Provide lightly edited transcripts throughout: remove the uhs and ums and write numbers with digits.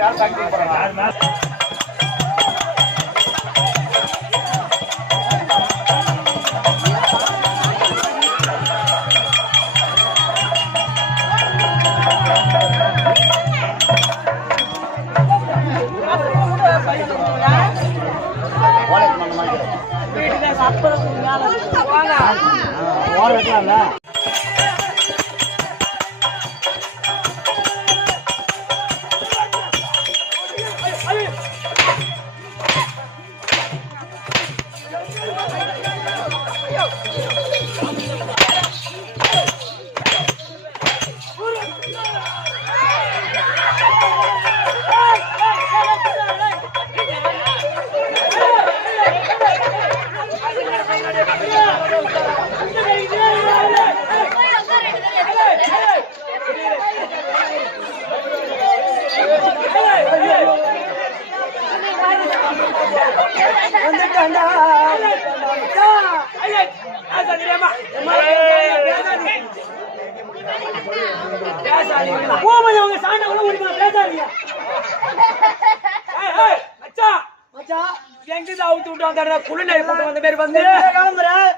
யார் ஃபேக்டரி போறாங்க? ஓர வைக்கலாம்ல.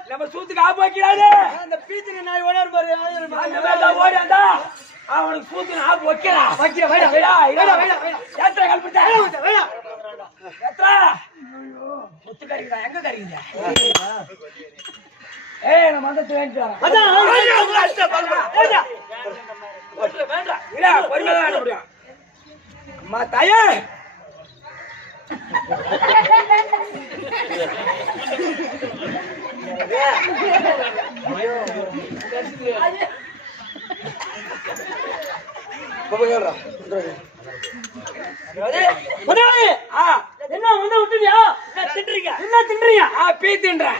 நம்ம சூத்துக்கு ஆப்பு வைக்கிறாரு. அந்த பீச்சுக்கு நாய் ஓட பாரு. ஓடியாண்டா அவனுக்கு சூத்துக்கு ஆப்பு வைக்கிறான். முத்து கறிக்குதா? எங்க கறிக்குது? நம்ம வந்து முடியும். அம்மா தாயே என்ன வந்து விட்டுறியா? தின்றீங்க என்ன தின்றீங்க? பீ தின்றேன்.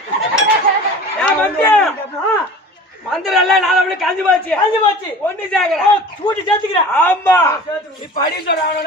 மந்திரம் நாலு காஞ்சி போச்சு. ஒண்ணு சேர்க்கிறேன், கூட்டி சேர்த்துக்கிறேன். ஆமா இப்ப அடி சொல்றாங்க.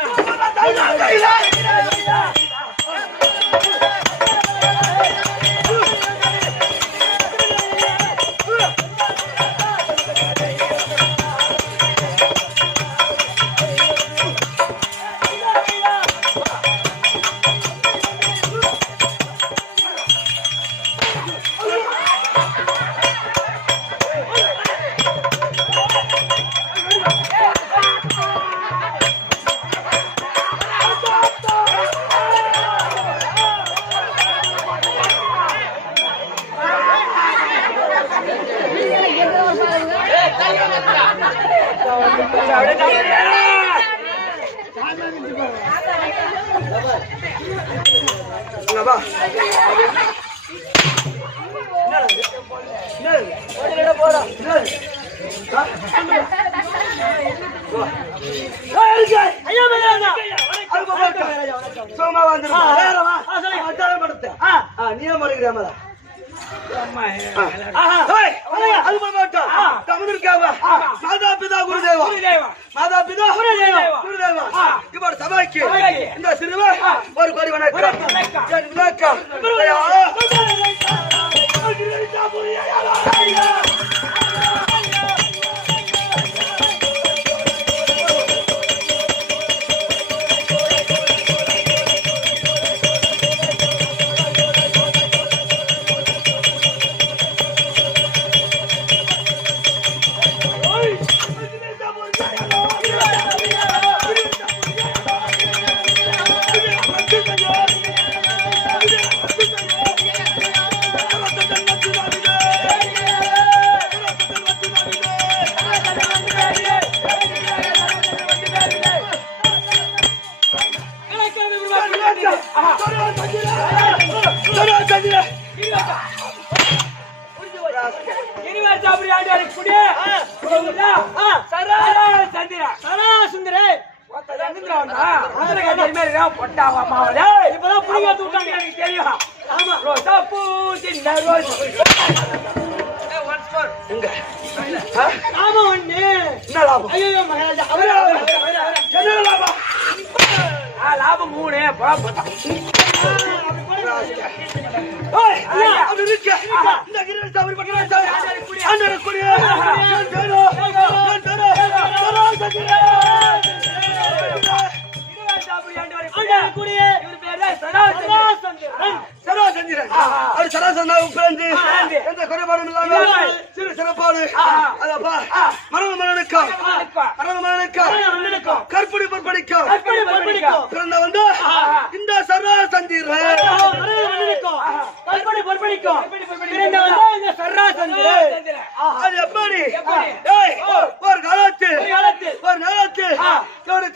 ஒரு பரி வணக்கம். லாபம் 3 அது சராசரனாக பிறந்து எந்த குறைபாடும் இல்லாமல் சிறு சிறப்பாடு அதப்பா மரணமனுக்கும் கற்படி பொற்படிக்கும் பிறந்த வந்து இந்த சரா சந்திர அது எப்படி ஒரு காலத்தில் ஒரு நேரத்தில்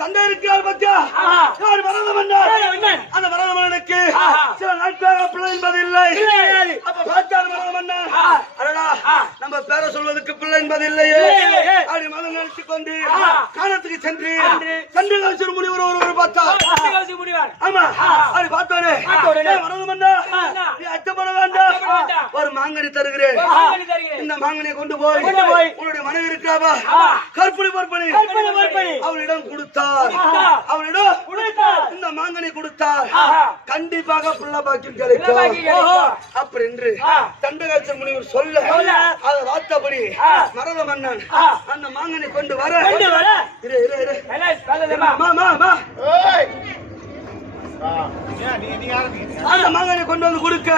தந்தை இருக்கிறார் பத்தியா யார் மரணம் அந்த மரணமனுக்கு சில நாட்களாக பிள்ளை என்பதில்லை அப்ப பார்த்தால் மரணம் நம்ம பேர சொல்வதற்கு பிள்ளை என்பதில்லையே அப்படி மனம் நினைத்துக் கொண்டு காலத்துக்கு சென்று சண்டிகாசூர் முனிவர் ஒருவர் பார்த்தார் ஆமா அப்படி பார்த்தோனே மரணம் அச்சப்பட வேண்டாம் ஒரு மாங்கனி தருகிறேன் இந்த மாங்கனியை கொண்டு போய் உன்னுடைய மனைவி இருக்கிறாவா கற்பனை பொறுப்பணி அவளிடம் கொடுத்தார் இந்த மாங்கனி கொடுத்தார் கண்டிப்பாக புள்ள பாக்கியம் கிடைக்கும் அப்படி என்று தண்டகாசர் முனிவர் சொல்ல அதை வார்த்தபடி மரத மன்னன் அந்த மாங்கனி கொண்டு வர அந்த மகனை கொண்டு வந்து கொடுக்க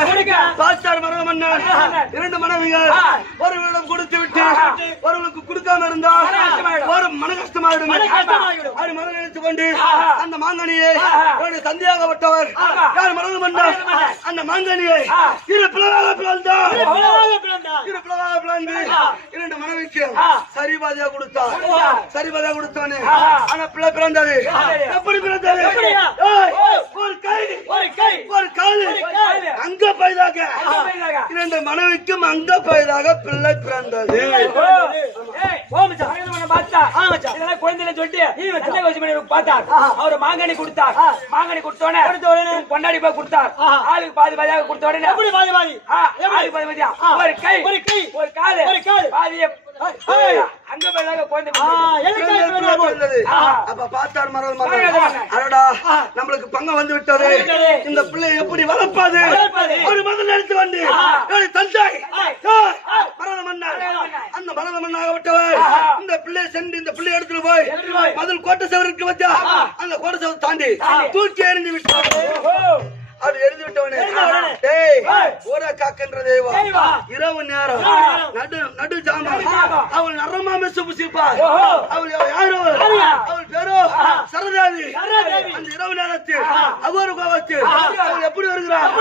பாஸ்டார் மரணம் மன்னர் இரண்டு மனைவிகள் ஒருவரிடம் கொடுத்து விட்டு ஒருவருக்கு கொடுக்காம இருந்தா ஒரு மன கஷ்டமாயிடும் அப்படி மனம் நினைத்து கொண்டு அந்த மாங்கனியை தந்தையாகப்பட்டவர் யார் மரணம் மன்னர் அந்த மாங்கனியை இரு பிளவாக பிளந்தார் இரண்டு மனைவிக்கு சரிபாதியா கொடுத்தார் சரிபாதியா கொடுத்தவனே ஆனா பிள்ளை பிறந்தது எப்படி பிறந்தது ஒரு காலு அங்க பைதாக இரண்டு மனைவிக்கும் அங்க பைதாக பிள்ளை பிறந்தது குழந்தைல சொல்லிட்டு பார்த்தார் அவர் மாங்கனி கொடுத்தார் மாங்கனி கொடுத்தோடனே கொண்டாடி போய் கொடுத்தார் ஆளுக்கு பாதி பாதியாக கொடுத்த உடனே ஒரு கை ஒரு காலு பாதிய அங்க பைதாக குழந்தை அப்ப பார்த்தார் மரம் நம்மளுக்கு பங்கம் வந்து விட்டது இந்த பிள்ளை எப்படி வளர்ப்பது ஒரு மதம் எடுத்து வந்து தந்தை மரணம் மன்னர் அந்த மரணம் மன்னாகப்பட்டவர் இந்த பிள்ளை சென்று இந்த பிள்ளை எடுத்துட்டு போய் மதில் கோட்டை சவருக்கு வச்சா அந்த கோட்டை சவர் தாண்டி தூக்கி எறிந்து விட்டார் அது எரிந்து விட்டவனே ஓர காக்கின்ற தெய்வம் இரவு நேரம் நடு ஜாமம் அவள் நரமாம சுபிப்பார் அவள் யாரோ அவள் பேரோ சரதாவி அந்த இரவு நேரத்தில் அவர் கோபத்தில் அவள் எப்படி வருகிறார்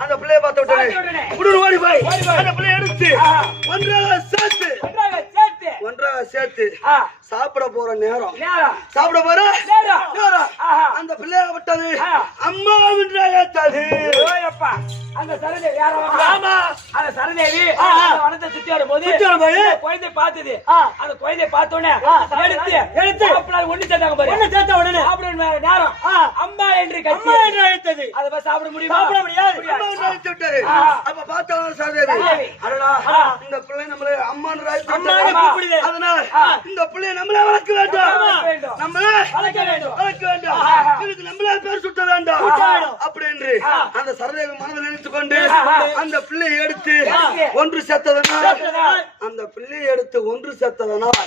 அந்த பிள்ளையை பார்த்து விட்டாரு ஓடி போய் அந்த பிள்ளையை எடுத்து ஒன்றாக சேர்த்து சாப்பிட போற நேரம் அந்த பிள்ளைய விட்டது அம்மா ஏத்தாது அந்த சரதேவி அந்த சரதேவி வனத்தை சுத்தி வரும்போது குழந்தை பார்த்தது அந்த குழந்தைய பார்த்தோன்னே எடுத்து ஒண்ணு சேர்த்தாங்க பாரு ஒண்ணு சேர்த்த உடனே சாப்பிட நேரம் அம்மா என்று கட்சி அழைத்தது அதை சாப்பிட முடியுமா சாப்பிட முடியாது அப்ப பார்த்தவங்க சரதேவி அடடா இந்த பிள்ளை நம்மள அம்மான்னு அதனால இந்த பிள்ளையை நம்மளே வளர்க்க வேண்டும் நம்மளே வளர்க்க வேண்டும் இதுக்கு நம்மளே பேர் சுட்ட வேண்டும் அப்படி என்று அந்த சரதேவி மனதில் நினைத்துக் கொண்டு அந்த பிள்ளையை எடுத்து ஒன்று சேர்த்ததனால் அந்த பிள்ளையை எடுத்து ஒன்று சேர்த்ததனால்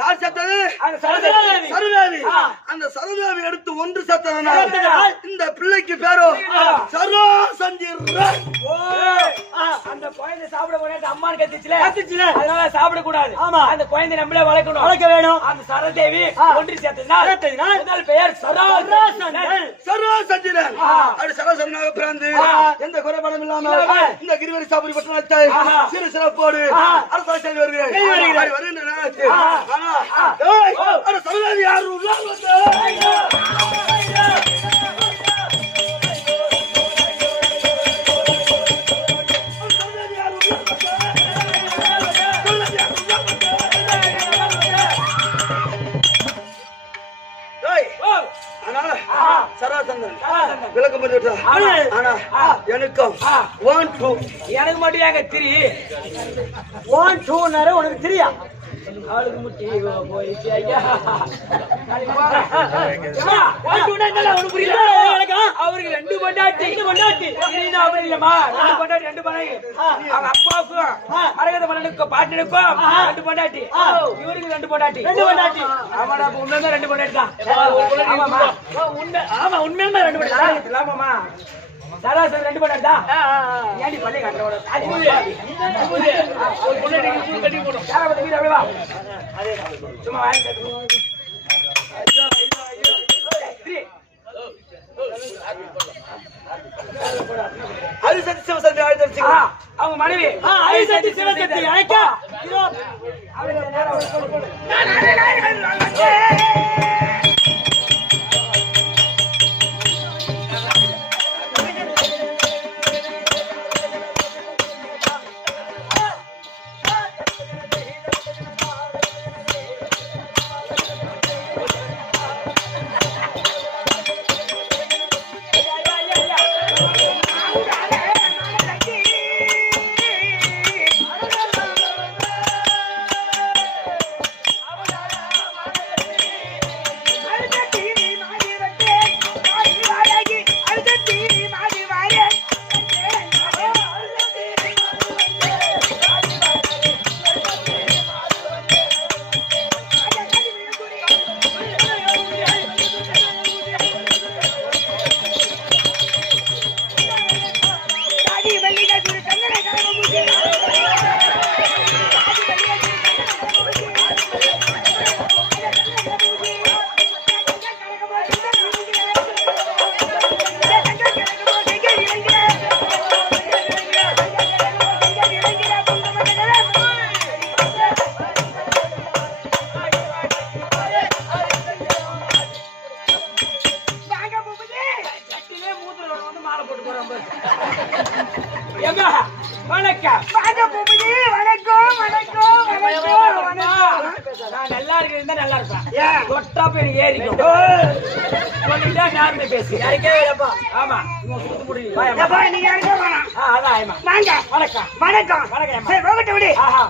யார் சேர்த்தது சரதேவி அந்த சரதேவி எடுத்து ஒன்று சேர்த்ததனால் இந்த பிள்ளைக்கு பேரோ சரோ சஞ்சீர் அந்த குழந்தை சாப்பிட போனது அம்மான்னு கத்திச்சுல அதனால சாப்பிட கூடாது அந்த குழந்தை நம்மளே வளர்க்க வேணும் அந்த சரதேவி ஒன்று சேர்த்ததினால் பெயர் சராசந்திரன் அது சராசரனாக பிறந்து எந்த குறைபாடும் இல்லாமல் இந்த கிரிவரி சாபரி பட்டணத்தை சிறு சிறப்போடு அரசாட்சி செய்து வருகிறேன் வருகின்ற நேரத்தில் ஆனா சரதேவி யார் விளக்கம் எனக்கும் எனக்கு மட்டும் ஏங்க திரி உனக்கு தெரியா அவளுக்கு முட்டி போயிடுச்சு ஐயா. நாளைக்கு போறேன். அம்மா, போயிட்டு உடனே என்னடா உனக்கு புரியல? அவருக்கு 2 பொண்டாட்டி. இனிதா அப்படி இல்லம்மா, 2 பொண்டாட்டி 2 பணம். அவங்க அப்பாவுக்கும் அரகத மன்னனுக்கும் பாட்டனுக்கும் 2 பொண்டாட்டி. இவருக்கு 2 பொண்டாட்டி. ஆமாடா, அப்ப உண்மையா 2 பொண்டாட்டி தான். ஆமாமா, ஆமா உண்மையா 2 பொண்டாட்டி. ஆமாமா, சராசரி 2 பொண்டாட்டி தான். ஏன்டி பள்ளி கட்டுறோட ஒரு பொண்டாட்டி கட்டி போடும். யாரை பத்தி வீடு அப்படியே வா. சும்மா வாங்கி கட்டுவோம். அரிசக்தி சிவசக்தி ஆயுதரிசி அவங்க மனைவி அரிசக்தி சிவசக்தி அழைக்கா. நல்லா இருக்கு, நல்லா இருப்பேன். தொட்டா போய் ஏறிக்கும். சொல்லிட்டா யாருமே பேசு. ஆமா,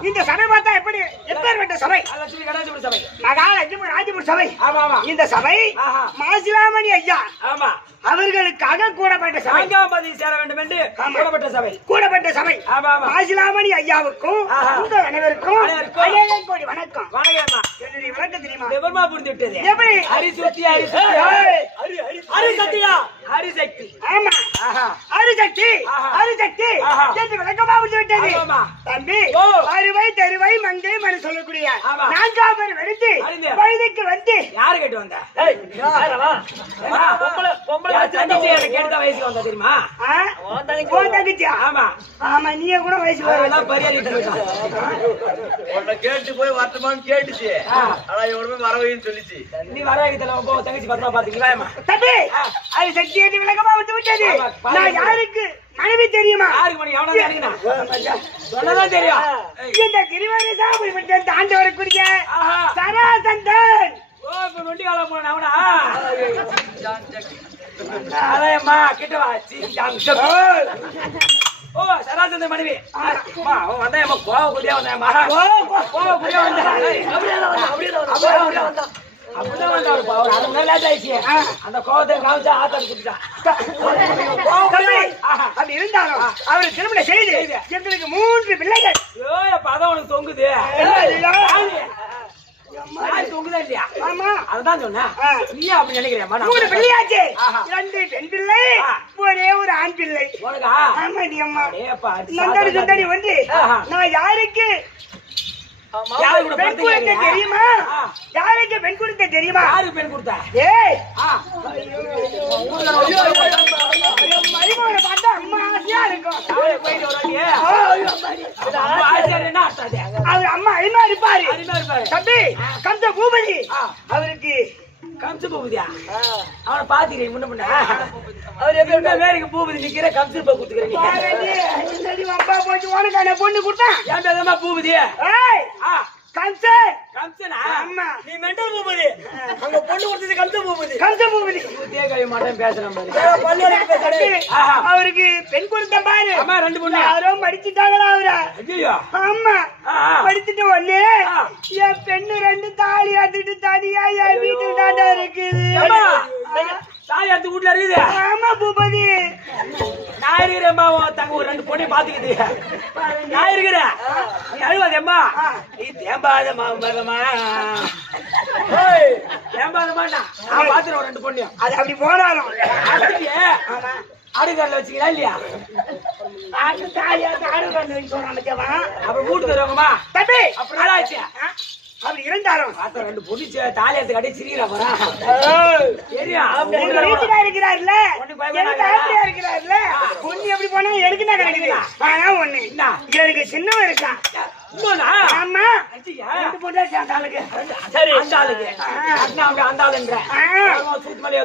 இந்த சபை பார்த்தா எப்படி எப்பேற்பட்ட சபை? சபை மகாலட்சுமி ராஜபுர் சபை. ஆமா ஆமா, இந்த சபை மாசிலாமணி ஐயா ஆமா அவர்களுக்காக கூடப்பட்ட சபை. சாங்காபதி சேர வேண்டும் என்று கூடப்பட்ட சபை. ஆமா ஆமா, மாசிலாமணி ஐயாவுக்கும் உங்கள் அனைவருக்கும் அநேகம் கோடி வணக்கம். வணக்கம். என்னுடைய வணக்கம் தெரியுமா? விவரமா புரிந்து விட்டது. எப்படி? ஹரிசக்தி ஹரிசக்தி. ஆமா, ஹரிசக்தி ஹரிசக்தி என்று விளக்கமா புரிந்து விட்டது. தம்பி, அறுவை தருவை மங்கை மனு சொல்லக்கூடிய 4ஆம் வெடித்து வயதுக்கு வந்து யாரு கேட்டு வந்த? கேட்டுதான் வயசுக்கு வந்தா தெரியுமா? தங்கச்சியா? ஆமா ஆமா, நீங்க கூட வயசுக்கு உன்னை கேட்டு போய் வரட்டுமான்னு கேட்டுச்சு. ஆனா இவருமே வரவைன்னு சொல்லிச்சு. நீ வரவேகத்துல போ, தங்கச்சி பத்திரமா பாத்துக்கலாம். தம்பி, அது சக்தி என்று விளக்கமா வந்து விட்டது. நான் யாருக்கு மனைவி தெரியுமா? யாருக்கு மணி? எவனா தெரியுமா? சொன்னதான் தெரியும். இந்த கிரிவாரி சாமி விட்டு தாண்டி வரக்கூடிய சராசந்தன். ஓ, இப்ப நொண்டி காலம் போன அவனா? அதையம்மா கிட்ட வா. ஓ, சராசந்தன் மனைவி. அவன் வந்தாயம்மா, கோவக்குடியா வந்தாயம்மா. கோவக்குடியா வந்தா அப்படிதான் வந்தாருப்பா. ஒரு 1/2 மணி நேரம் லேட் ஆயிடுச்சு. அந்த கோவத்தை காமிச்சா ஆத்தாடி குடிச்சான். அப்படி இருந்தாலும் அவரு திருமணம் செய்து எங்களுக்கு 3 பிள்ளைகள். பதம் உனக்கு தொங்குது. தொங்குதா இல்லையா? ஆமா, அதுதான் சொன்னேன். நீ அப்படி நினைக்கிறியாமா? 3 பிள்ளையாச்சு. 2 பெண் பிள்ளை, ஒரே ஒரு ஆண் பிள்ளை. உனக்கா? ஆமா டி அம்மா. நந்தாடி சுந்தாடி வந்து நான் யாருக்கு பெண் கொடுத்த தெரியுமா? யாருக்கு பெண் கொடுத்த தெரியுமா? யாருக்கு பெண் கொடுத்த? ஏய், மருமகனை பார்த்தா அம்மா ஆசையா இருக்கும். அவர் அம்மா அருமா இருப்பாரு. தம்பி, கந்த பூபதி அவருக்கு கம்ச பூபதியா? அவனை பாத்துக்கிறீங்க முன்ன முன்ன. அவர் எப்படி வேலைக்கு பூபதி நிக்கிற கம்சு போ குத்துக்கிறீங்க. அப்பா போச்சு உனக்கான பொண்ணு கொடுத்தா ஏன் பேசாம பூபதி? கம்சன் கம்சனா ஆமா நீ மெண்டல் பூபதி அங்க பொண்ணு கொடுத்தது கம்சன் பூபதி கம்சன் தேகை மாட்டேன் பேசுறேன் பாரு பல்லோருக்கு பேசுறேன் அவருக்கு பெண் கொடுத்த பாரு அம்மா ரெண்டு பொண்ணு யாரோ மடிச்சிட்டாங்களா அவர ஐயோ ஆமா படிச்சுட்டு ஒண்ணு என் பெண்ணு ரெண்டு தாலி எடுத்துட்டு தனியா என் வீட்டுக்கு தாண்டா இருக்குது தாலி எடுத்து வீட்டுல இருக்குது ஆமா பூபதி நான் இருக்கிறேன்மா தங்க ஒரு ரெண்டு பொண்ணை பாத்துக்குது நான் இருக்கிறேன் நீ அழுவாதேம்மா நீ தேம்பாதம்மா தேம்பாதம்மா நான் பாத்துறேன் ரெண்டு பொண்ணையும் அது அப்படி போனாலும் ஆடுகாரில் வச்சுக்கலாம் இல்லையா அப்புறம் வீட்டு தருவாங்கம்மா தம்பி அப்புறம் நாளாச்சு அப்படி இருந்தாலும் பார்த்தா ரெண்டு பொண்ணு தாலி எடுத்து கட்டி சிரிக்கிறா போறா இருக்கிறாருல்ல இருக்கிறாருல்ல பொண்ணு எப்படி போனா எனக்கு தான் கிடைக்குது ஆனா ஒண்ணு எனக்கு சின்னவன் இருக்கான் ஆமா சரி அந்த ஆளுக்கு அந்த ஆளுன்ற சூத்து மேலே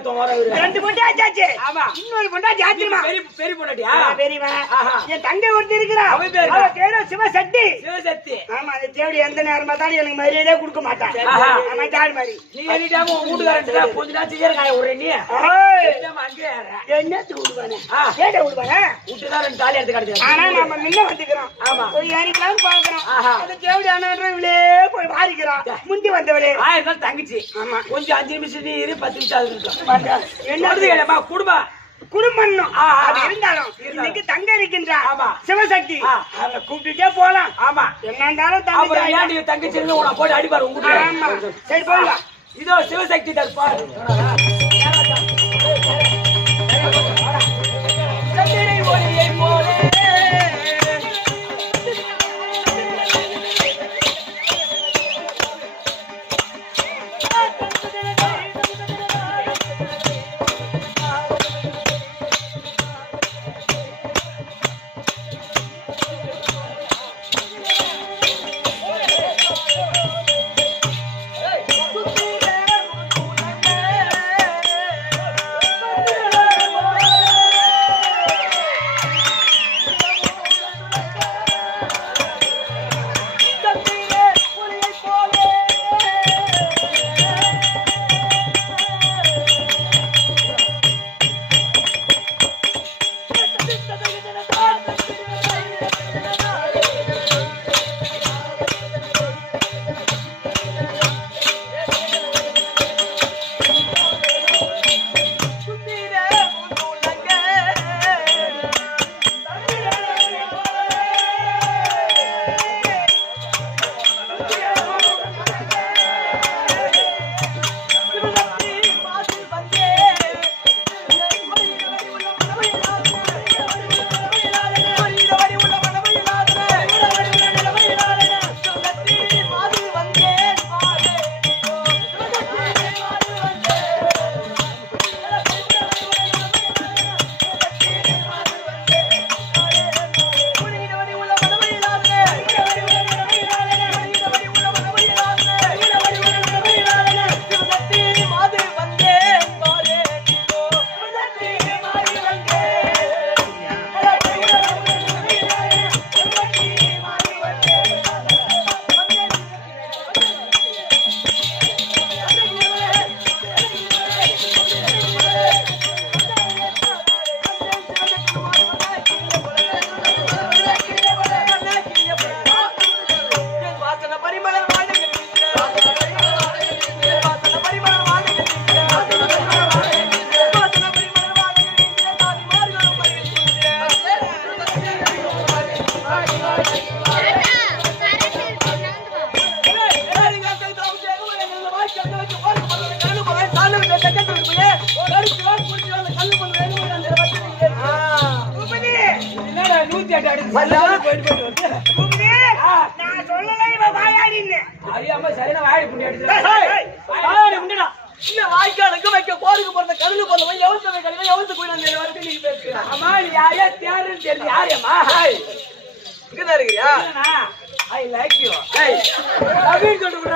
ரெண்டு பொண்ணு ஆச்சாச்சு ஆமா இன்னொரு பொண்ணா ஜாத்தியமா பெரிய பொண்ணாட்டியா பெரியவா என் தங்கை ஒருத்தி இருக்கிறா அவ பேரு சிவசக்தி சிவசக்தி ஆமா அதை தேடி எந்த நேரம் பார்த்தாலும் எனக்கு மரியாதையே கொடுக்க மாட்டான் ஆமா ஜாடி மாதிரி நீ எனிட்டாம உன் வீட்டுக்காரன் கொஞ்ச நேரம் சீக்கிரம் காய விடுற நீ என்னத்து விடுவானே கேட்ட விடுவானே வீட்டுக்காரன் ரெண்டு தாலி எடுத்து கிடையாது ஆனா நம்ம முன்ன வந்துக்கிறோம் ஆமா போய் ஏறிக்கலாம்னு பாக்குறோம் அது தேடி அண்ணான்றவளே போய் வாரிக்கிறோம் முந்தி வந்தவளே ஆயிரம் தங்கச்சி ஆமா கொஞ்சம் 5 நிமிஷம் நீ இரு 10 நிமிஷம் அது இருக்கும் என்ன குடும்பம் குடும்பம் அது இருந்தாலும் இன்னைக்கு தங்க இருக்கின்றா சிவசக்தி அவ கூப்பிட்டுட்டே போலாம் ஆமா என்ன இருந்தாலும் தங்கச்சி இருந்து உன போட்டு அடிப்பாரு உங்க சரி போயிடலாம் இதோ சிவசக்தி தற்பாரு ஒளியை போலே I like you. Hey, I will go to the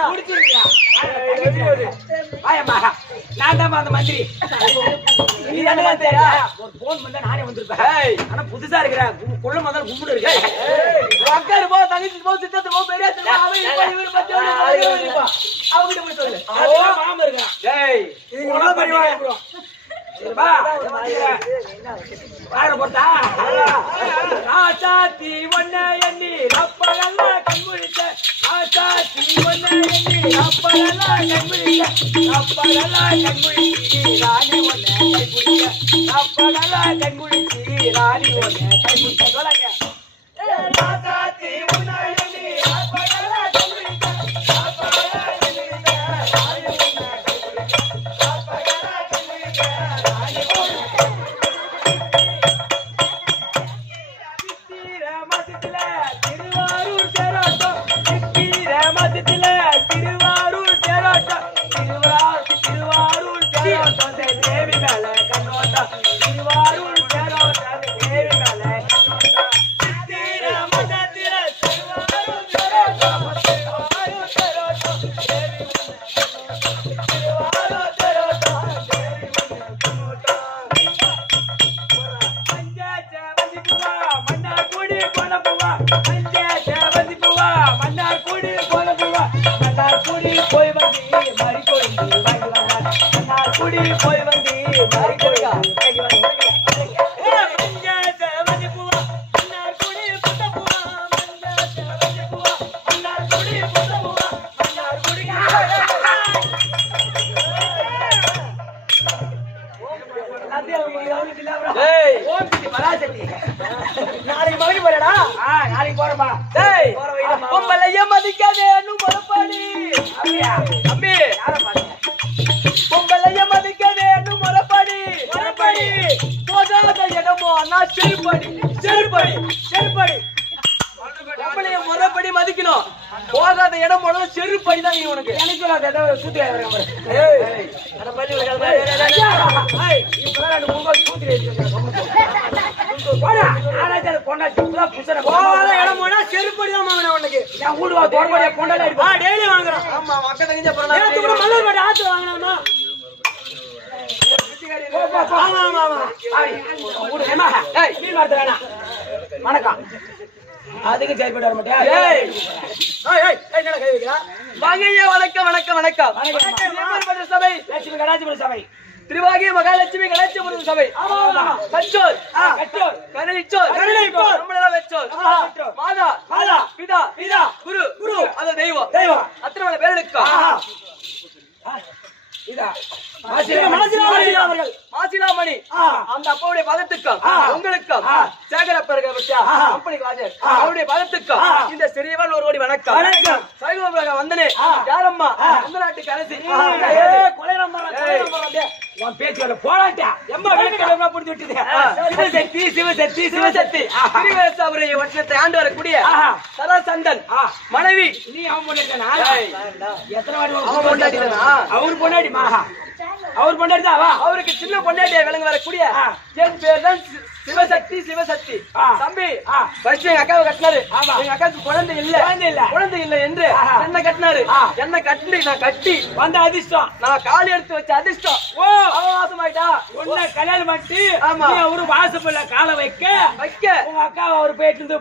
நான் தான் அந்த மந்திரி. நீ தானே தெரியா? ஒரு போன் பண்ணா நானே வந்திருப்பேன். ஆனா புதுசா இருக்கிறேன். கொள்ள முதல்ல கும்பிடு இருக்கு. அக்கா போ, தங்கச்சி போ, சித்தத்து போ, பெரிய அவன் இவரு பத்தி அவங்க போய் சொல்லு. மாமா இருக்கான். டேய் இது என்ன பண்ணுவா? சரிப்பா வார போட்டா ஆச்சாத்தி ஒன்ன எண்ணி அப்பலல்ல கண்முழிச்ச ஆச்சாத்தி ஒன்ன எண்ணி அப்பலல்ல கண்முழிச்ச அப்பலல்ல கண்முழிச்சி ராணி ஒன்ன கைப்பிடிச்ச அப்பலல்ல கண்முழிச்சி ராணி ஒன்ன கைப்பிடிச்ச சொல்லுங்க ஆச்சாத்தி ஒன்ன எண்ணி அப்பலல்ல கண்முழிச்ச அப்பலல்ல கண்முழிச்ச ராணி ஒன்ன கைப்பிடிச்ச அப்பலல்ல கண்முழிச்ச ராணி ஒன்ன திருவாரூர் தேரோட்டம் தேவி மேல கண்ணோட்டம் திருவாரூர் தேரோட்டம் தேவி மேல கண்ணோட்டம் சித்திர மதத்தில திருவாரூர் தேரோட்டம் திருவாரூர் தேரோட்டம் தேவி திருவாரூர் தேரோட்டம் தேவி கண்ணோட்டம் மஞ்சாச்ச வந்திப்புவா மன்னார் கூடி போனப்புவா மஞ்சாச்ச வந்திப்புவா மன்னார் கூடி போனப்புவா மன்னார் கூடி போய் வந்து மறி கொழுந்து வாங்கி வந்தார் மன்னார் கூடி போய் வந்து மறி கொழுந்து வாங்கி வந்தார் மஞ்சாச்ச வந்திப்புவா மன்னார் கூடி போனப்புவா மஞ்சாச்ச வந்திப்புவா மன்னார் கூடி போனப்புவா மன்னார் கூடி நாளைக்கு மறுபடியும் போறடா நாளைக்கு போறப்பா பொம்பளைய மதிக்காதே முறப்படி அப்படியா தம்பி யார பாருங்க பொம்பளைய மதிக்காதே முறப்படி முறப்படி போதாத இடமோ நான் செருப்படி செருப்படி செருப்படி பொம்பளைய முறப்படி மதிக்கணும் போகாத இடம் போனாலும் செருப்படி தான் உனக்கு எனக்கு ஏதாவது சூத்தியா வணக்கம் அதுக்கு செயல்பட்டு வர மாட்டேன் வணக்கம் வணக்கம் வணக்கம் சபை லட்சுமி கடாச்சிபுரம் சபை திருவாகி மகாலட்சுமி கடாச்சிபுரம் சபை கச்சோர் கச்சோர் கரணிச்சோர் கரணிச்சோர் நம்மள வெச்சோர் மாதா மாதா பிதா பிதா குரு குரு அது தெய்வம் தெய்வம் அத்தனை பேருக்கு இதா மாசிலாமணி அந்த அப்பாவுடைய பதத்துக்கும் உங்களுக்கும் சேகரப்பருக்க கம்பெனி வாஜர் அவருடைய பதத்துக்கும் இந்த சிறியவன் ஒரு கோடி வணக்கம் வணக்கம் சைவ வந்தனே யாரம்மா அந்த நாட்டுக்கு அரசி உன் பேச்சு போராட்டா எம்மா வீட்டுக்கு புடிச்சு விட்டுது சிவசக்தி சிவசக்தி சிவசக்தி திருவேசாபுரிய வட்டத்தை ஆண்டு வரக்கூடிய சரசந்தன் மனைவி நீ அவன் பொண்டாட்டினா எத்தனை வாட்டி அவன் பொண்டாட்டினா அவர் பொண்டாட்டி மாஹா அவர் பொண்டாட்டிதாவா அவருக்கு சின்ன பொண்டாட்டியா விளங்க வரக்கூடிய என் பேர் தான் சிவசக்தி சிவசக்தி தம்பி ஃபர்ஸ்ட் எங்க அக்காவை கட்டினாரு எங்க அக்காவுக்கு குழந்தை இல்ல என்று என்ன கட்டினாரு என்ன கட்டி நான் கட்டி வந்த அதிர்ஷ்டம் நான் காலி எடுத்து வச்ச அதிர்ஷ்டம் ஓ அவகாசமாயிட்டா உன்னை கல்யாணம் பண்ணிட்டு ஆமா அவரு வாசப்பல்ல காலை வைக்க உங்க அக்காவை அவர் போயிட்டு இருந்து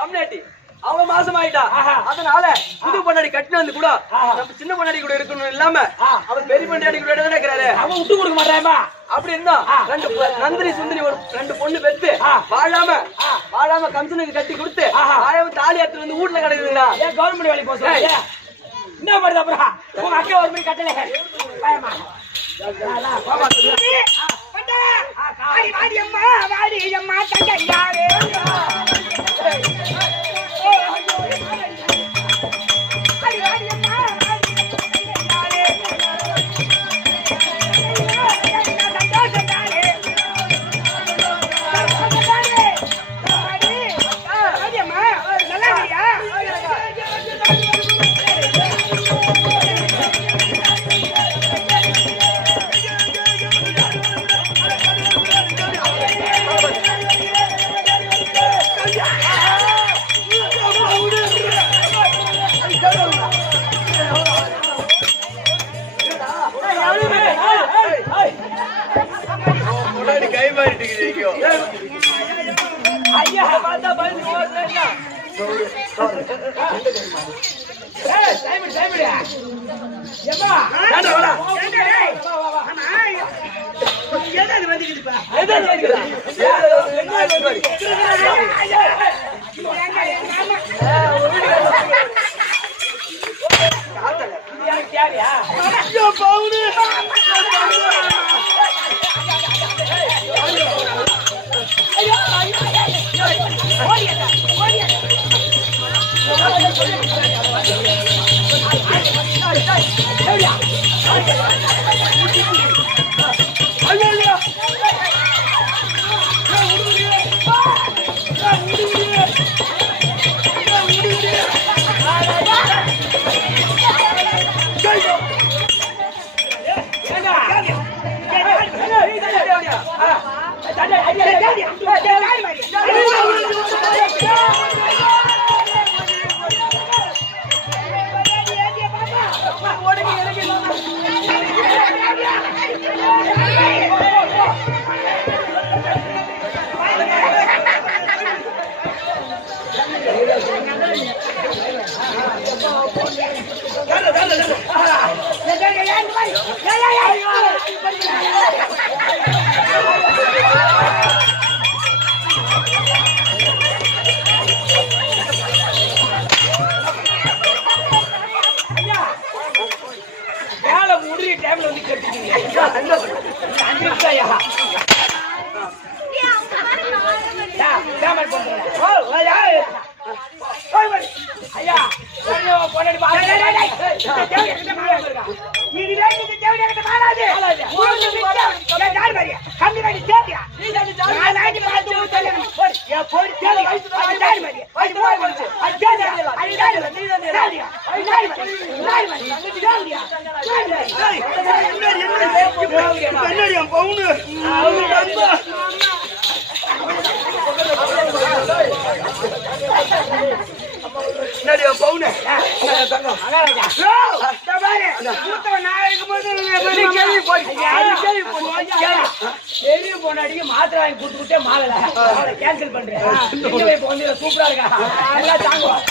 கம்னாட்டி அவன் மாசம் ஆயிட்டா அதனால புது பொண்டாடி கட்டின வந்து கூட நம்ம சின்ன பொண்டாடி கூட இருக்கணும் இல்லாம அவன் பெரிய பொண்டாடி கூட இருக்கிறாரு அவன் விட்டு கொடுக்க மாட்டாமா அப்படி இருந்தா ரெண்டு நந்தினி சுந்தரி ஒரு ரெண்டு பொண்ணு பெத்து வாழாம கம்சனுக்கு கட்டி கொடுத்து ஆயாவும் தாலி எடுத்து வந்து வீட்டுல கிடக்குதுங்களா ஏன் கவர்மெண்ட் வேலைக்கு போக சொல்றீங்க என்ன பண்ணுது அப்புறம் உங்க அக்கா ஒரு மணி கட்டல பயமா வாடி அம்மா தங்கையாரே பயமாயிட்டு இருக்குது. ஐயா பார்த்தா பயந்து ஓடுறேன்னா ஏய் டைம் ஏம்மா வாடா வாடா. ஏதாவது வந்துக்குதுப்பா. எது வந்துக்குது எனக்கு தேவையா ஐயோ பவுனு. ஐயோ வேலை முடிய டைம்ல வந்து கட்டிட்டீங்க 5 நிமிஷம் ஐயா பேமெண்ட் பண்றேன் ஐயா பொண்ணு என்னடியா பவுனு. என்னடியா பவுனு. பெரிய பொண்ணாடிக்கு மாத்திரை வாங்கி கொடுத்துட்டே மாலை கேன்சல் பண்றேன் சூப்பரா இருக்கா எல்லாம் தாங்குவோம்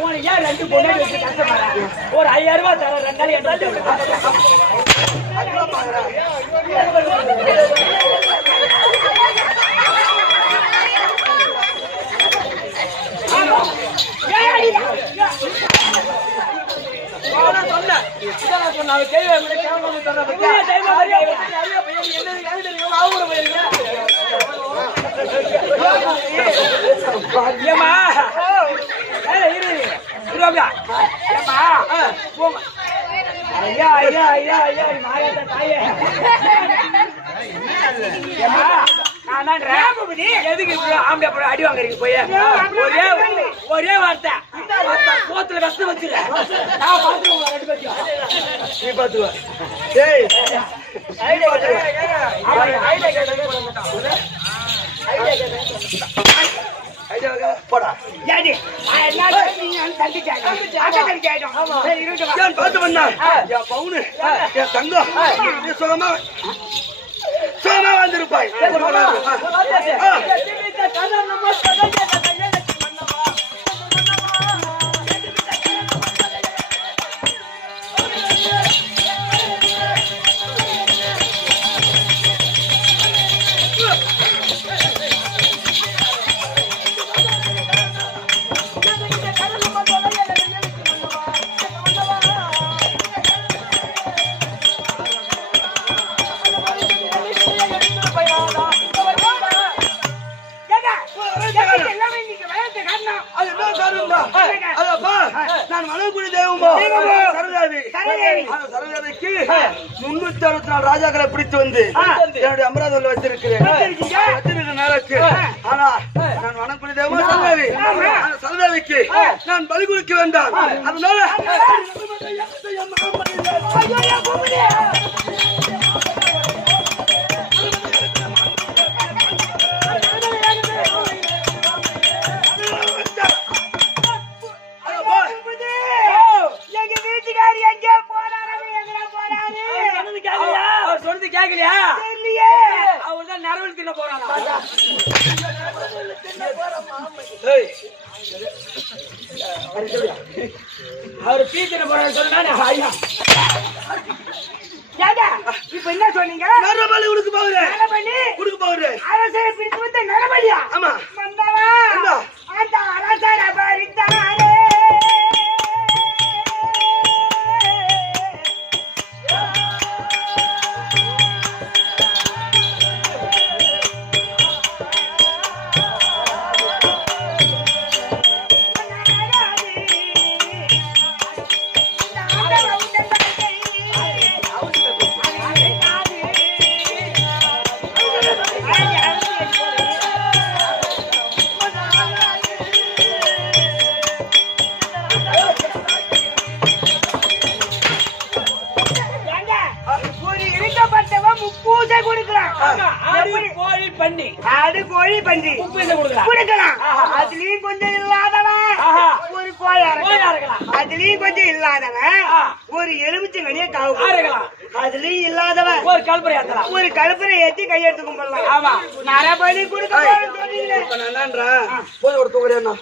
உனக்கு ஏன் 2 பொண்ணு வச்சு கஷ்டப்படுற ஒரு 5000 ரூபாய் தர 2 நாள் ஐயா ஐயா ஐயா ஐயா மாயாத தாயே எதுக்கு ஆம்பளை அடி வாங்குறீங்க போய் ஒரே வார்த்தை கோத்துல விஷம் வச்சிரு நான் பாத்துருவோம் 2 பேரும் நீ பாத்துவ டேய் ஐடியா போடா யாடி என்ன நீங்க தண்டிச்சாங்க அங்க தண்டிச்சாங்க சரி இருங்க நான் பாத்து வந்தா யா பவுனு யா தங்கம் நீ சுகமா வந்திருப்பாய் நான் வணங்கக்கூடிய தெய்வமோ சரதாவி. அந்த சரதாவிக்கு 364 ராஜாக்களை பிடித்து வந்து என்னுடைய அமராவதியில் வச்சிருக்கிறேன். வச்சிருக்கிற நேரத்தில் ஆனா நான் வணங்கக்கூடிய தெய்வமோ சரதாவி. அந்த சரதாவிக்கு நான் பலி கொடுக்க வேண்டாம். அதனால சொன்னது கேட்கலையா? அவர் தான் நரவல் தின்ன போறாங்க. அவரு பீ தின்ன போறான்னு சொன்னா ஐயா இப்ப என்ன சொன்னீங்க? நரபலி கொடுக்க போகுது. கொடுக்க போகுது. அரசரை பிடித்து வந்து நரபலியா? ஆமா. மந்தவா அந்த அரசரை பறித்தாரே. ஆடு கோழி பன்றி கொடுக்கலாம். அதுலயும் கொஞ்சம் இல்லாதவன் ஒரு கோழி அரைக்கலாம். அதுலயும் கொஞ்சம் இல்லாதவன் ஒரு எலுமிச்சங்கனிய காவலாம். அதுலயும் இல்லாதவன் ஒரு கல்பரை ஏத்தலாம். ஒரு கல்பரை ஏத்தி கையெடுத்து கும்பிடலாம். ஆமா, நரபலி கொடுக்க சொன்னீங்க. போய் ஒரு தூக்குறேன்னா